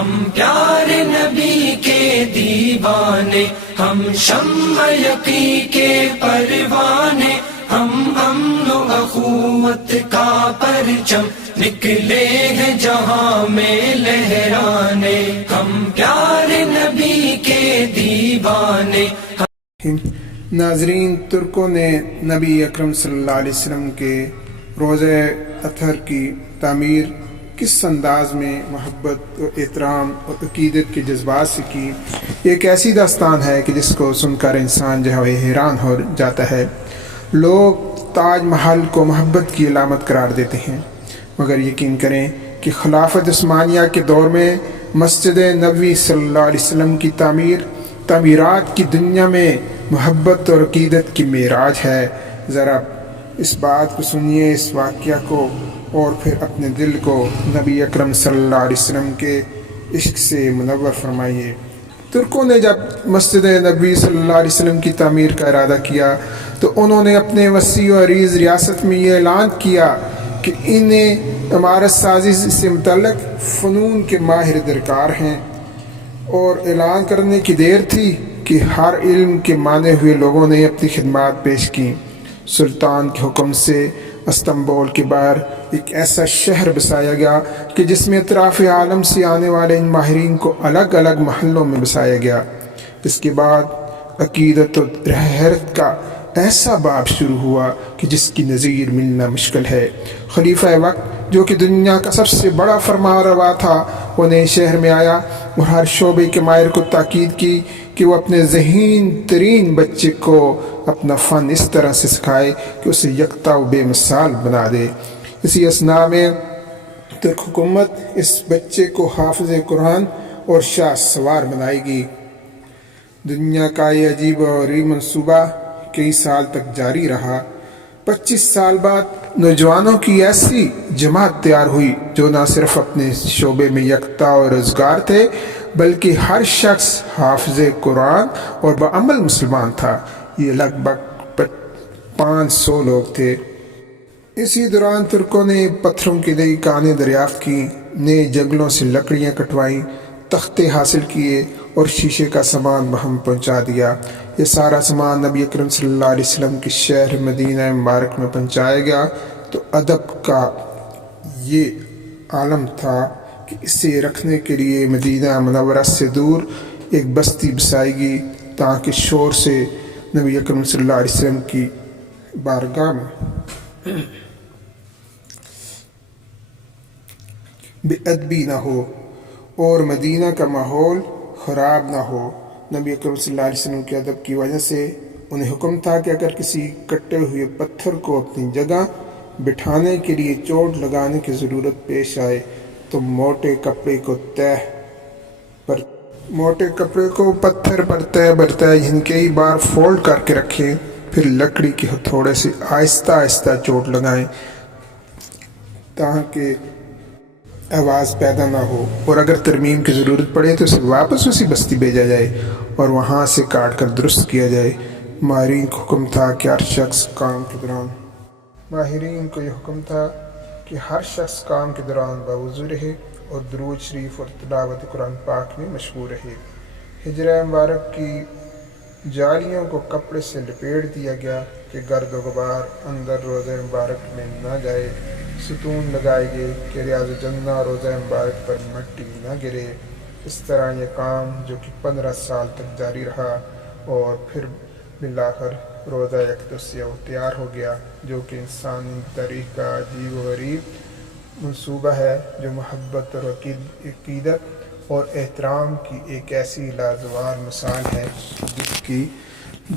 ہم پیارے نبی کے دیوانے، ہم شمع یقین کے پروانے، ہم امن و اخوت کا پرچم نکلے ہیں جہاں میں لہرانے، ہم پیارے نبی کے دیوانے۔ ناظرین، ترکوں نے نبی اکرم صلی اللہ علیہ وسلم کے روضہ اطہر کی تعمیر کس انداز میں محبت و احترام اور عقیدت کے جذبات سے کی، ایک ایسی داستان ہے کہ جس کو سن کر انسان جو ہے حیران ہو جاتا ہے۔ لوگ تاج محل کو محبت کی علامت قرار دیتے ہیں، مگر یقین کریں کہ خلافت عثمانیہ کے دور میں مسجد نبوی صلی اللہ علیہ وسلم کی تعمیرات کی دنیا میں محبت اور عقیدت کی معراج ہے۔ ذرا اس بات کو سنیے، اس واقعہ کو، اور پھر اپنے دل کو نبی اکرم صلی اللہ علیہ وسلم کے عشق سے منور فرمائیے۔ ترکوں نے جب مسجد نبوی صلی اللہ علیہ وسلم کی تعمیر کا ارادہ کیا تو انہوں نے اپنے وسیع و عریض ریاست میں یہ اعلان کیا کہ انہیں عمارت سازی سے متعلق فنون کے ماہر درکار ہیں، اور اعلان کرنے کی دیر تھی کہ ہر علم کے مانے ہوئے لوگوں نے اپنی خدمات پیش کی۔ سلطان کے حکم سے استنبول کے باہر ایک ایسا شہر بسایا گیا کہ جس میں اطراف عالم سے آنے والے ان ماہرین کو الگ الگ محلوں میں بسایا گیا۔ اس کے بعد عقیدت و حیرت کا ایسا باب شروع ہوا کہ جس کی نظیر ملنا مشکل ہے۔ خلیفہ وقت جو کہ دنیا کا سب سے بڑا فرما روا تھا، وہ نئے شہر میں آیا اور ہر شعبے کے ماہر کو تاکید کی کہ وہ اپنے ذہین ترین بچے کو اپنا فن اس طرح سے سکھائے کہ اسے یکتا و بے مثال بنا دے۔ اسی اثناء میں ترک حکومت اس بچے کو حافظ قرآن اور شاہ سوار بنائے گی۔ دنیا کا یہ عجیب و غریب منصوبہ کئی سال تک جاری رہا۔ 25 سال بعد نوجوانوں کی ایسی جماعت تیار ہوئی جو نہ صرف اپنے شعبے میں یکتا و روزگار تھے، بلکہ ہر شخص حافظ قرآن اور بعمل مسلمان تھا۔ یہ لگ بھگ 500 لوگ تھے۔ اسی دوران ترکوں نے پتھروں کی نئی کانیں دریافت کی، نئے جنگلوں سے لکڑیاں کٹوائیں، تختے حاصل کیے اور شیشے کا سامان وہاں پہنچا دیا۔ یہ سارا سامان نبی اکرم صلی اللہ علیہ وسلم کے شہر مدینہ مبارک میں پہنچایا گیا تو ادب کا یہ عالم تھا کہ اسے رکھنے کے لیے مدینہ منورہ سے دور ایک بستی بسائی گئی تاکہ شور سے نبی اکرم صلی اللہ علیہ وسلم کی بارگاہ میں بے ادبی نہ ہو اور مدینہ کا ماحول خراب نہ ہو۔ نبی اکرم صلی اللہ علیہ وسلم کے ادب کی وجہ سے انہیں حکم تھا کہ اگر کسی کٹے ہوئے پتھر کو اپنی جگہ بٹھانے کے لیے چوٹ لگانے کی ضرورت پیش آئے تو موٹے کپڑے کو پتھر پر تہ بر تہ کئی بار فولڈ کر کے رکھیں، پھر لکڑی کے ہتھوڑے سے آہستہ آہستہ چوٹ لگائیں تاکہ آواز پیدا نہ ہو، اور اگر ترمیم کی ضرورت پڑے تو اسے واپس اسی بستی بھیجا جائے اور وہاں سے کاٹ کر درست کیا جائے۔ ماہرین کو حکم تھا کہ ہر شخص کام کے دوران باوضو رہے اور درود شریف اور تلاوت قرآن پاک میں مشغول رہے۔ حجرہ مبارک کی جالیوں کو کپڑے سے لپیٹ دیا گیا کہ گرد و غبار اندر روضہ مبارک میں نہ جائے۔ ستون لگائے گئے کہ ریاض الجنہ روضہ مبارک پر مٹی نہ گرے۔ اس طرح یہ کام جو کہ 15 سال تک جاری رہا اور پھر بالآخر روضہ اقدس تیار ہو گیا، جو کہ انسانی تاریخ کا عجیب و غریب منصوبہ ہے جو محبت اور عقیدت اور احترام کی ایک ایسی لازوال مثال ہے جس کی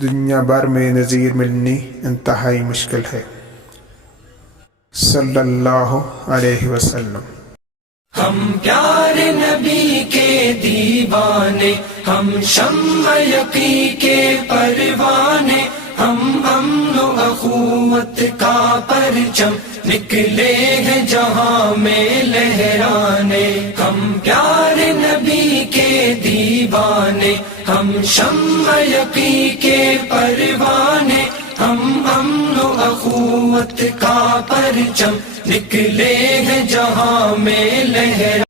دنیا بھر میں نظیر ملنی انتہائی مشکل ہے۔ صلی اللہ علیہ وسلم۔ ہم پیارے نبی کے دیوانے، ہم شمع یقین کے پروانے، ہم امن و اخوت کا پرچم نکلے ہیں جہاں میں لہرانے، ہم پیارے نبی کے دیوانے، ہم شمع یقین کے پروانے، ہم امن و اخوت کا پرچم نکلے ہیں جہاں میں لہرانے۔